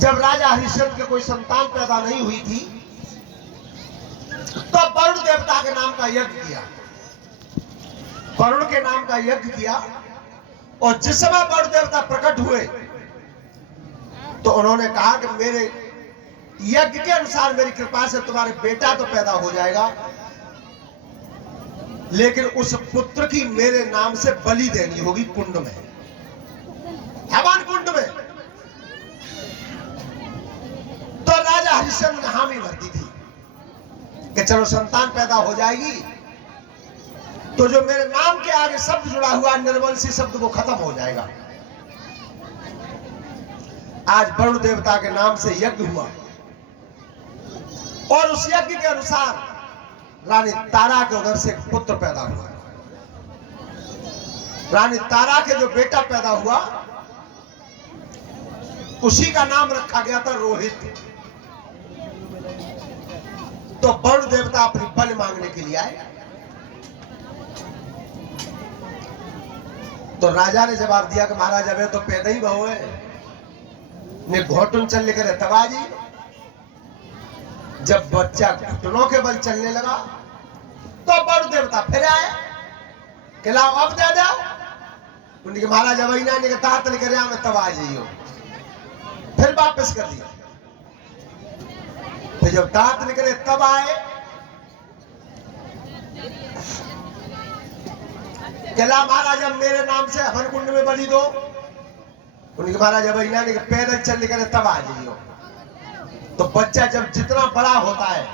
जब राजा हरिश्चंद्र के कोई संतान पैदा नहीं हुई थी तो वरुण देवता के नाम का यज्ञ किया, वरुण के नाम का यज्ञ किया। और जिस समय वरुण देवता प्रकट हुए तो उन्होंने कहा कि मेरे यज्ञ के अनुसार मेरी कृपा से तुम्हारे बेटा तो पैदा हो जाएगा, लेकिन उस पुत्र की मेरे नाम से बलि देनी होगी कुंड में, हवन कुंड में। तो राजा हरिश्चंद्र ने हामी भर दी थी कि चलो संतान पैदा हो जाएगी तो जो मेरे नाम के आगे शब्द जुड़ा हुआ निर्वंशी शब्द वो खत्म हो जाएगा। आज वरुण देवता के नाम से यज्ञ हुआ और उस यज्ञ के अनुसार रानी तारा के उधर से एक पुत्र पैदा हुआ। रानी तारा के जो बेटा पैदा हुआ उसी का नाम रखा गया था रोहित। तो वरुण देवता अपनी बल मांगने के लिए आए तो राजा ने जवाब दिया कि महाराज अब तो पैदा ही बहु है ने घोटन चल लेकर तबाजी। जब बच्चा घुटनों के बल चलने लगा तो वरुण देवता फिर आए कि लाओ अब दे दो। उनके महाराज अब ने तात लेकर मैं तब आ जाइयो, फिर वापस कर दिया। फिर जब दांत निकले तब आए कहला महाराज अब मेरे नाम से हवन कुंड में बलि दो। उनके महाराज अब ने पैदल चल निकले तब आ जाइयो। तो बच्चा जब जितना बड़ा होता है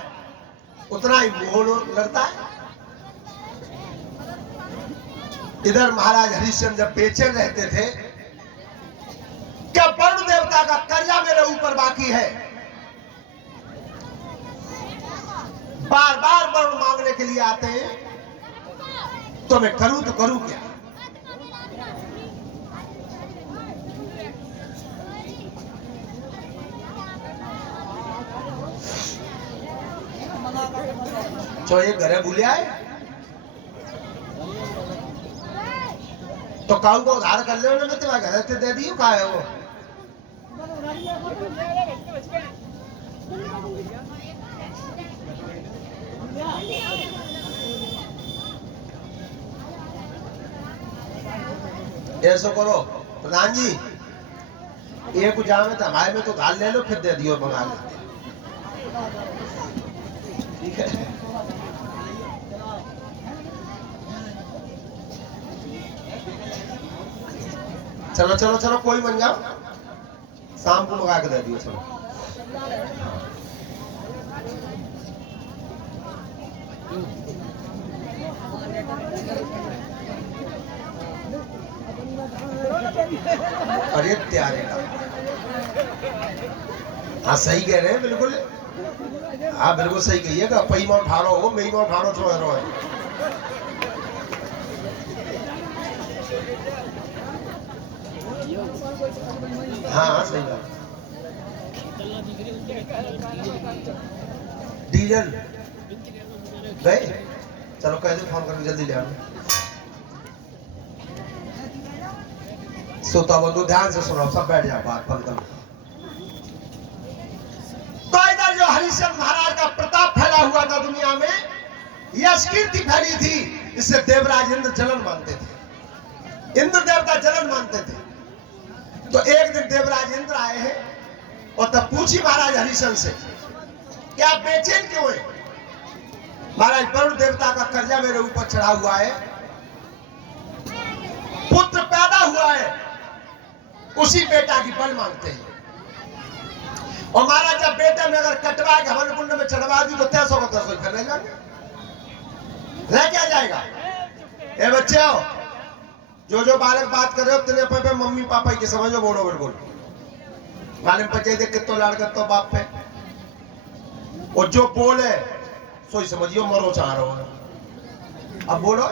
उतना ही मोह लगता है। इधर महाराज हरिश्चंद्र जब बेचैन रहते थे क्या वरुण देवता का कर्जा मेरे ऊपर बाकी है, बार बार वरुण मांगने के लिए आते हैं तो मैं करूं तो करूं क्या। जो ये घरे भूले आए तो काऊ को उधार कर ले मैं तुम्हारे घर से दे दी कहा है वो। ऐसा करो प्रधान जी एक जाम में हमारे में तो उधार ले लो फिर दे दियो मंगा लेते, ठीक है। चलो चलो चलो कोई बन जाओ, शाम को मंगा के दे दियो। चलो अरे त्यारे हाँ सही कह रहे हैं बिल्कुल, हाँ बिल्कुल सही कहिएगा। पई में उठाड़ो हो मई में उठाड़ो छोड़ रहे हो। हाँ सही बात। डीजल गए, चलो कह दो फोन करके जल्दी ले आओ। सोता बंधु ध्यान से सुनो, सब बैठ जाओ बात बंद करो। तो इधर जो हरिश्चंद्र महाराज का प्रताप फैला हुआ था दुनिया में, यश कीर्ति फैली थी, इससे देवराज इंद्र जलन मानते थे, इंद्र देवता जलन मानते थे। तो एक दिन देवराज इंद्र आए हैं और तब पूछी महाराज हरिश्चंद्र से क्या बेचैन क्यों है। महाराज वरुण देवता का कर्जा मेरे ऊपर चढ़ा हुआ है, पुत्र पैदा हुआ है, उसी बेटा की बल मांगते हैं। और महाराज जब बेटे में अगर कटवा के हवन कुंड में चढ़वा दी तो 300 को 300 फिर रह जाएंगे, रह क्या जाएगा। ए बच्चे हो, जो बालक बात कर रहे हो तेरे पे मम्मी पापा की समझो, बोलो बिल्कुल मालूम बच्चे देख कितो लाड़ करते हो बाप पे। और जो बोले सोई समझियो मरो चाह रहे हो। अब बोलो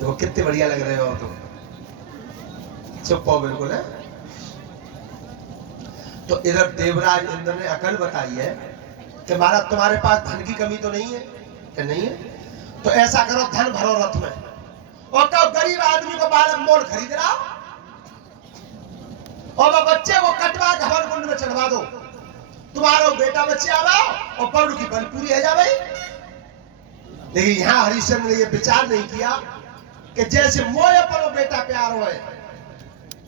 देखो कितने बढ़िया लग रहे हो तुम, चुप हो बिल्कुल है। तो इधर देवराज इंद्र ने अकल बताई है कि महाराज तुम्हारे पास धन की कमी तो नहीं है, कि नहीं है तो ऐसा करो धन भरो रथ में और कहो गरीब आदमी को बालक मोल खरीद रहा और वह बच्चे को कटवा के हवन कुंड में चढ़वा दो, तुम्हारा बेटा बच्चे आवा और पौड़ की बल पूरी है जावे। लेकिन यहां हरिश्चंद्र ने यह विचार नहीं किया कि जैसे मोए पर वो बेटा प्यार हो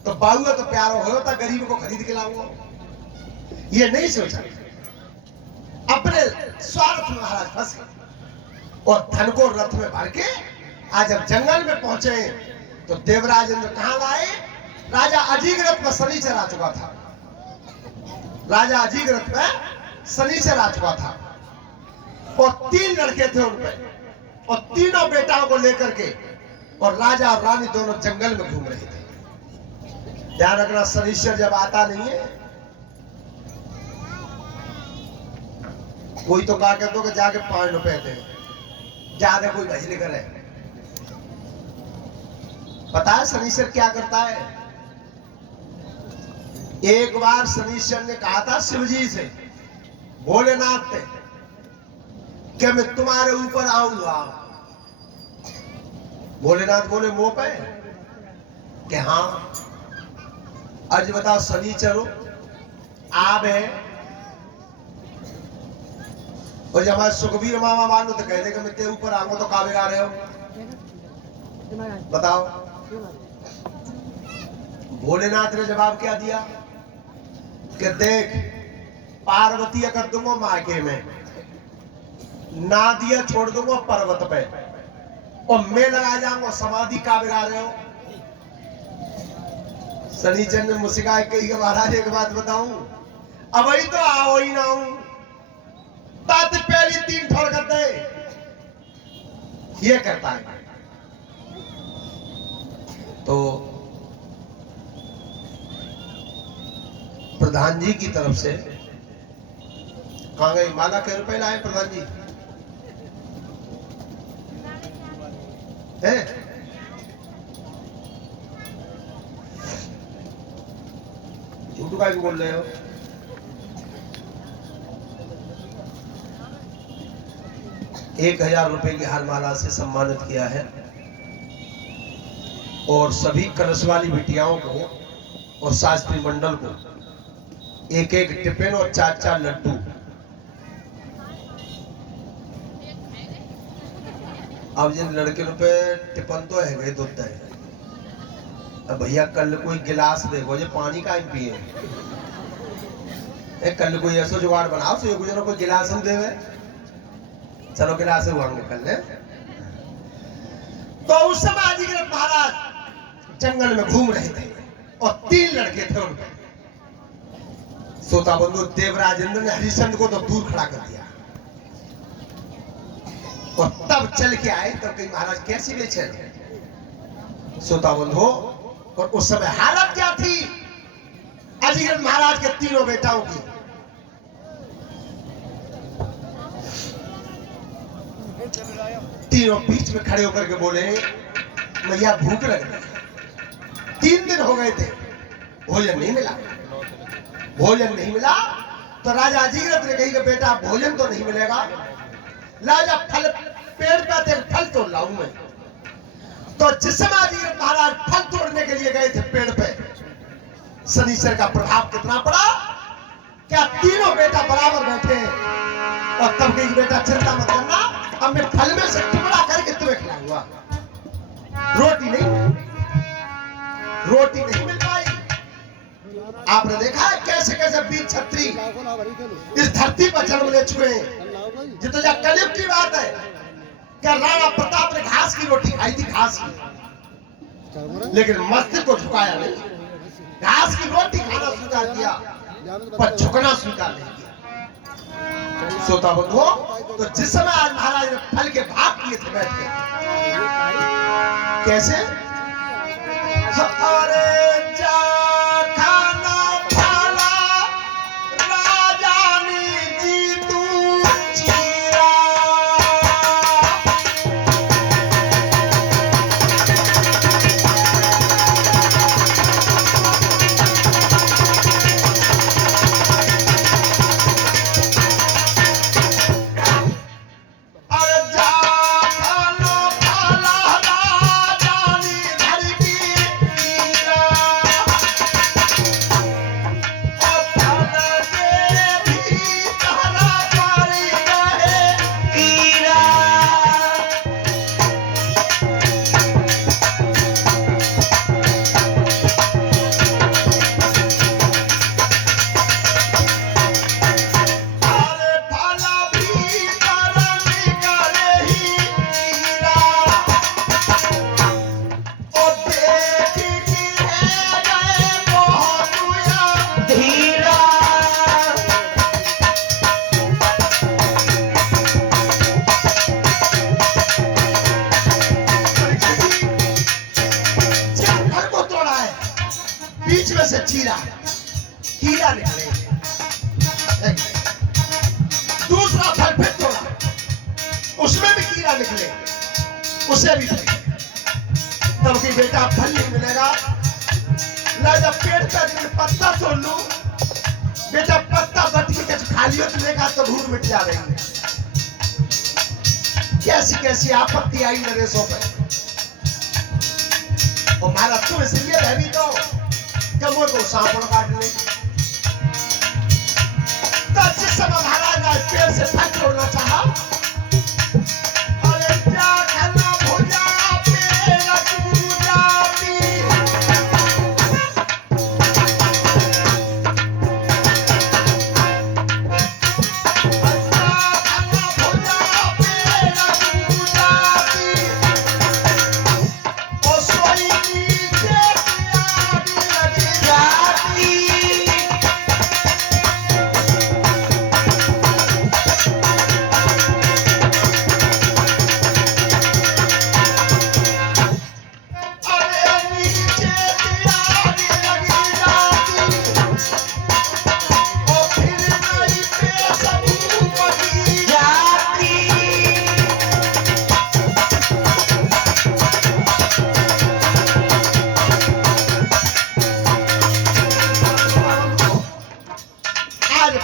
तो बाहुआ तो प्यार हो तो गरीब को खरीद के लाऊंगा, ये नहीं सोचा। अपने स्वार्थ में महाराज फंस गए और धन को रथ में भर के आज जब जंगल में पहुंचे तो देवराज इंद्र कहां लाए? राजा अजीगरथ में शनिचर आ चुका था। राजा अजीगरथ में शनिचर आ चुका था और 3 लड़के थे उनपे और तीनों बेटाओं को लेकर के और राजा और रानी दोनों जंगल में घूम रहे थे। ध्यान रखना, शनिचर जब आता नहीं है, कोई तो कहा कहते हो कि जाके 5 रुपए दे, ज्यादा कोई भजन करे। पता है शनिचर क्या करता है? एक बार शनिचर ने कहा था शिवजी से, भोलेनाथ से, कि मैं तुम्हारे ऊपर आऊंगा। भोलेनाथ बोले मुंह पे कि हाँ। आज बताओ शनिचर हो आप है, और जब हमारे सुखबीर मामा मानो तो कह दे कि मैं तेरे ऊपर आऊंगा, तो काबिल आ रहे हो? बताओ। भोलेनाथ ने जवाब क्या दिया कि देख, पार्वती कर दूंगा मायके में, ना दिया छोड़ दूंगा पर्वत पे, और मैं लगा जाऊंगा समाधि। काबिल आ रहे हो? शनिचर ने मुस्कान कही कि महाराज एक बात बताऊं, अब ही तो आओ ही ना हूं, तात पहली 3 ठोर कर दे। ये करता है। तो प्रधान जी की तरफ से कहां गई माला? के रुपए लाए प्रधान जी? है झूठ का भी बोल रहे हो? ₹1000 की हारमाला से सम्मानित किया है और सभी कलश वाली बिटियाओं को और शास्त्री मंडल को 1-1 टिफिन और 4-4 लड्डू। अब जिन लड़के पे टिफिन तो है गए दूध है, अब भैया कल कोई गिलास देखो, जो पानी का ही पिए। कल कोई ऐसा जुगाड़ बनाओ तो गुजरो कोई गिलास हम देवे। चलो गिलास हुआंगे कल ने। तो उस समय अजीगरथ महाराज जंगल में घूम रहे थे और 3 लड़के थे उनके। सोता बंधु देवराज इंद्र ने हरिश्चंद्र को तो दूर खड़ा कर दिया और तब चल के आए। तब कहीं महाराज कैसी बेचैन सोता बंधु। और उस समय हालत क्या थी अजीगरथ महाराज के 3 बेटाओं की? तीनों बीच में खड़े होकर के बोले, मैया भूख लग रही, 3 दिन हो गए थे, भोजन नहीं मिला। भोजन नहीं मिला तो राजा अजीगरथ ने कही कि बेटा भोजन तो नहीं मिलेगा, राजा फल पेड़ पे फल तोड़ लाऊं मैं। तो जिस समय अजीगरथ महाराज फल तोड़ने के लिए गए थे पेड़ पे, शनिचर का प्रभाव कितना पड़ा? क्या तीनों बेटा बराबर बैठे और तब कही बेटा चिंता मत करना, अब मैं फल में से टुकड़ा करके तुम्हें खिलाऊंगा। रोटी नहीं मिल पाई। आपने देखा है कैसे कैसे वीर क्षत्रिय इस धरती पर जन्म ले चुके हैं। ये तो जब कलयुग की बात है, क्या राणा प्रताप ने घास की रोटी खाई थी? घास की, लेकिन मस्तिष्क को झुकाया नहीं। घास की रोटी खाना स्वीकार किया पर झुकना स्वीकार नहीं किया। सोता बंधुओं, तो जिस समय आज महाराज ने फल के भाग किए थे बैठ के, कैसे? अरे जा खाना भाला राजानी जी तू चीरा, अरे जा खाना भाला राजानी बीच में से चीरा कीड़ा निकले। दूसरा फल फिर तोड़ा, उसमें भी कीड़ा निकले, उसे भी फेंक। तब कि बेटा फल नहीं मिलेगा। ना जब पेड़ पे पत्ता तोड़ लूं, बेटा पत्ता बटकी के खा लियो तुमने तो भूख मिट जा रही है। कैसी कैसी आपत्ति आई नरेशों पे। और महाराज तुम इसलिए रहनी दो कमों को सांपों काट ले। तो जिस समय महाराज ने पेड़ से फल तोड़ना चाहा, अरे क्या करना भूजा पेड़ पूजाती।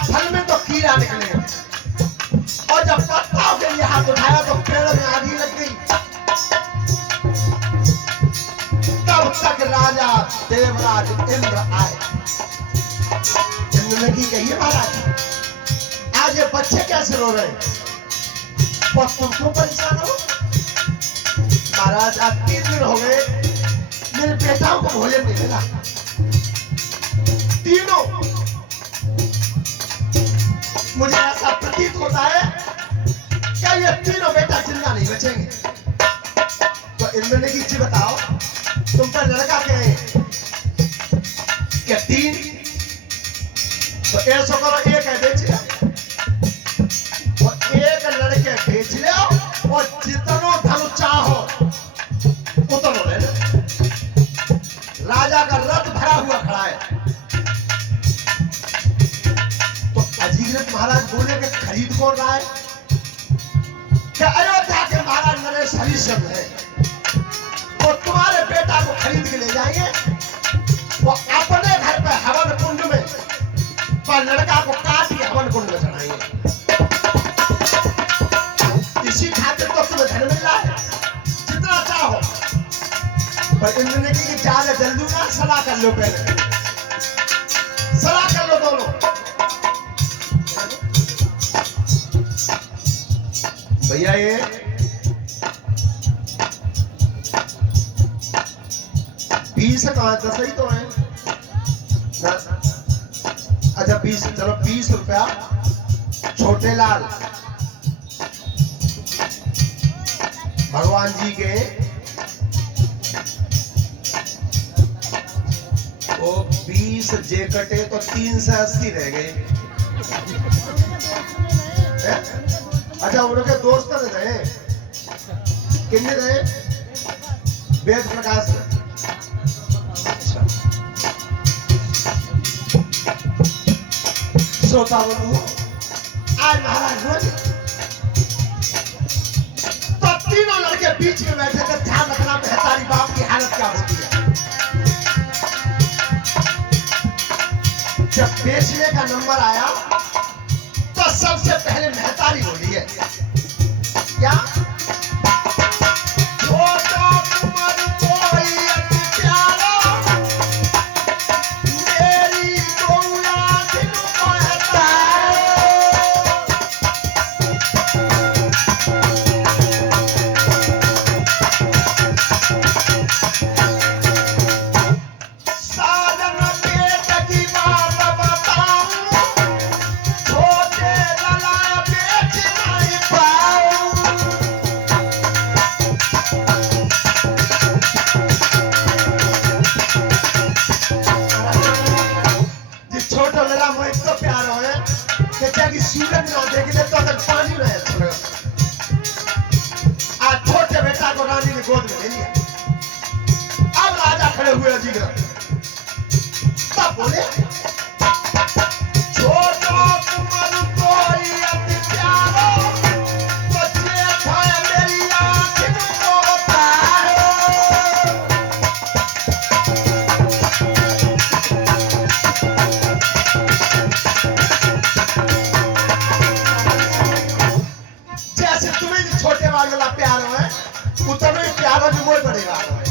फल में तो कीड़ा निकले और जब पत्ताओं के लिए हाथ उठाया तो पेड़ में आगी लग गई। तब तक राजा देवराज इंद्र आए। इंद्र ने की कही महाराज आज ये बच्चे कैसे रो रहे हैं, तुम क्यों परेशान हो। महाराज आज 3 दिन हो गए मेरे बेटाओं को भोजन नहीं मिला। तीनों मुझे ऐसा प्रतीत होता है कि ये तीनों बेटा जिंदा नहीं बचेंगे। तो इंद्र ने की चीज बताओ तुम पर लड़का के 3, तो ऐसा करो एक है बेच ले और एक लड़के बेच ले और जितनो धन चाहो उतनो ले ले। राजा का रथ भरा हुआ खड़ा है। अजीत महाराज बोले कि खरीद कौन रहा है। क्या अयोध्या के महाराज नरेश हरिश्चंद्र है, वो तुम्हारे बेटा को खरीद के ले जाएंगे, वो अपने घर पे हवन कुंड में पर लड़का को काट के हवन कुंड में चढ़ाएंगे। इसी खातिर तो तुम्हें धन मिल रहा है जितना चाहो। पर इंद्र ने की ज्यादा जल्दी ना सलाह कर लो, पहले सलाह कर लो दोनों। भैया ये 20 कहाँ 10 ही तो है। अच्छा 20, चलो 20 रुपया छोटे लाल भगवान जी के वो 20 जे कटे तो 380 रह गए। अच्छा उनके दोस्त रहे कितने रहे वेद प्रकाश में। अच्छा श्रोता बंधु आज महाराज रोज तो तीनों लड़के बीच में बैठे थे। ध्यान रखना बेहतारी बाप की हालत क्या होती है। जब बेचने का नंबर आया तो सबसे पहले महतारी बोली है क्या सूरज ना देखने तो अगर पानी में है। आज छोटे बेटा को रानी ने गोद में ले लिया। अब राजा खड़े हुए अजीत बोले छोटो तुमन कोई अति प्यारो तो जेठ है मेरी आँख को तारो। जैसे तुम्हें जो छोटे वाला प्यार है उतना ही प्यार भी मोर बड़े वाला है।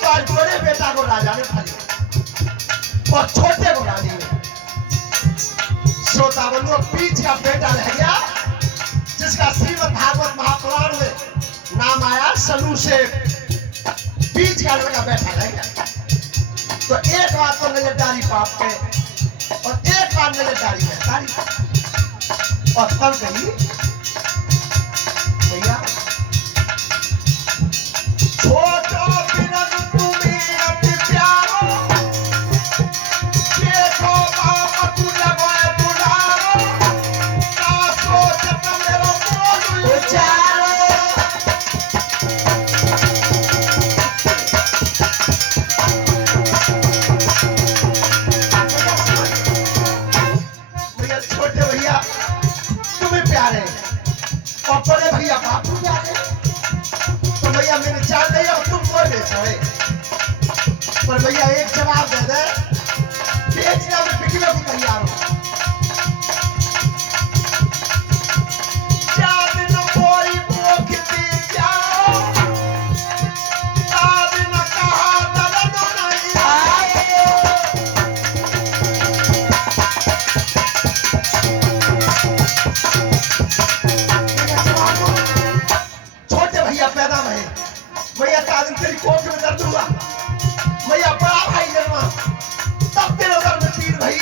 तो आज बड़े बेटा को राजा ने भाई और छोटे को रानी ने। श्रोतावन वो बीच का बेटा रह गया जिसका श्रीमद् भागवत महापुराण में नाम आया सलू से। बीच का लड़का बैठा रह गया। तो एक बात तो नजरदारी बाप पे और एक बात नजरदारी महतारी पे। और तब कही भैया छोटो बिनन तुम्हें अति प्यारो देखो बाप तू लगोए दुलारो ना सोचत मेरो बोल उचारो। भैया छोटे भैया तुम्हें प्यारे और बड़े भैया बाप को प्यारे। तो भैया मेरे चाल नहीं और तुम कोई बेचोगे। पर भैया एक जवाब दे दे बेचने में बिकने को तैयार हो। जाबिन कोई भूख दी जाओ जाबिन कहा दर्द नहीं आए। छोटे भैया पैदा हुए भैया कादिन तेरी कोख में दर्द हुआ। भैया बड़ा भाई जन्मा तब तेरे दर्द में तीर भाई।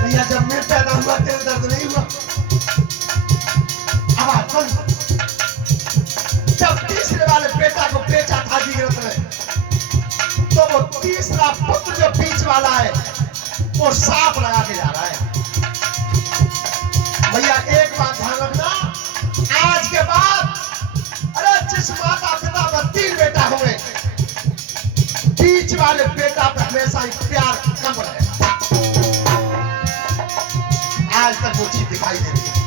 भैया जब मैं पैदा हुआ तेरे दर्द नहीं हुआ। अब अपन जब तीसरे वाले बेटा को बेचा था जीरत में तो वो तीसरा पुत्र जो बीच वाला है वो सांप लगा के जा रहा है। भैया एक बात ध्यान रखना आज के बाद अरे जिस माता पिता पर 3 बेटा हुए बीच वाले बेटा पे हमेशा ही प्यार कम रहेगा। आज तक वो चीज दिखाई देती है।